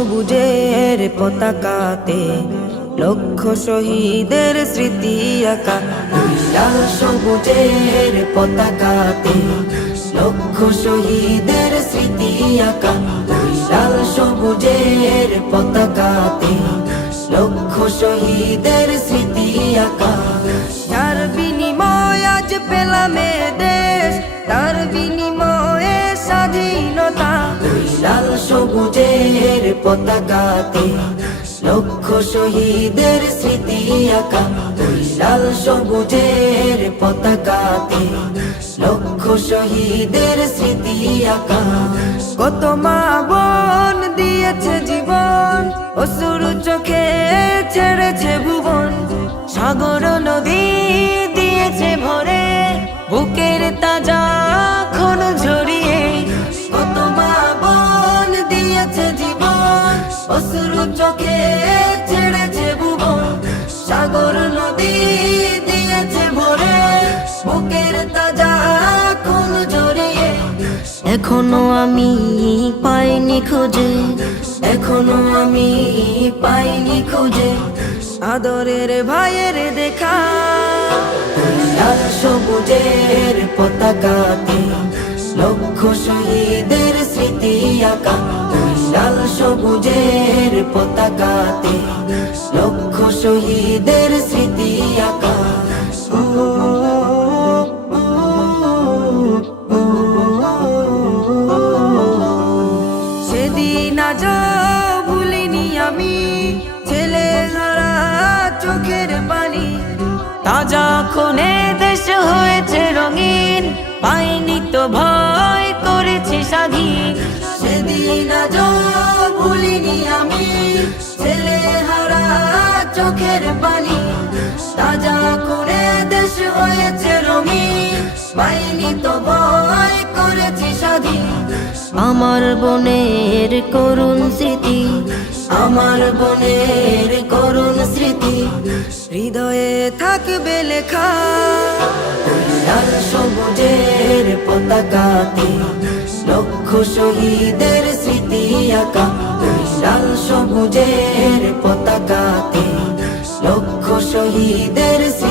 সবুজের পতাকাতে লক্ষ শহীদের স্মৃতি আঁকা। লাল সবুজের পতাকাতে লক্ষ শহীদের স্মৃতি আঁকা। লাল সবুজের পতাকাতে লক্ষ শহীদের স্মৃতি আঁকা। যার বিনিময় আজ পেলাম এ দেশ, তার বিনিময়ে স্বাধীনতা। লাল সবুজের পতাকাতে লক্ষ শহীদের স্মৃতি আঁকা। লাল সবুজের পতাকাতে লক্ষ শহীদের স্মৃতি আঁকা। কত মা বোন দিয়েছে জীবন, অশ্রু চোখে ছেড়েছে ভুবন। সাগর নদী দিয়েছে ভরে, বুকের তাজা খুন ঝরিয়ে। কত মা বোন দিয়েছে জীবন, অশ্রু চোখে ছেড়েছে ভুবন। সাগর নদী দিয়েছে ভরে, বুকের তাজা খুন ঝরিয়ে। এখনো আমি পাইনি খুঁজে, এখনো আমি পাইনি খুঁজে আদরের ভাইয়ের দেখা। লাল সবুজের পতাকাতে লক্ষ শহীদের স্মৃতি আঁকা। লাল সবুজের পতাকাতে লক্ষ শহীদের স্মৃতি আঁকা। সেদিন আজ ভুলিনি আমি, ছেলে হারা চোখের পানি। তাজা খুনে দেশ হয়েছে রঙিন, পাইনি তো ভয় করেছি স্বাধীন। সেদিন আজ ভুলিনি আমি, ছেলে হারা চোখের পানি। তাজা খুনে দেশ হয়েছে রঙিন, পাইনি তো ভয় করেছি স্বাধীন। আমার বোনের করুণ স্মৃতি, আমার বোনের করুণ স্মৃতি হৃদয়ে থাকবে লেখা। লাল সবুজের পতাকাতে লক্ষ শহীদের স্মৃতি আঁকা। লাল সবুজের পতাকাতে লক্ষ শহীদের স্মৃতি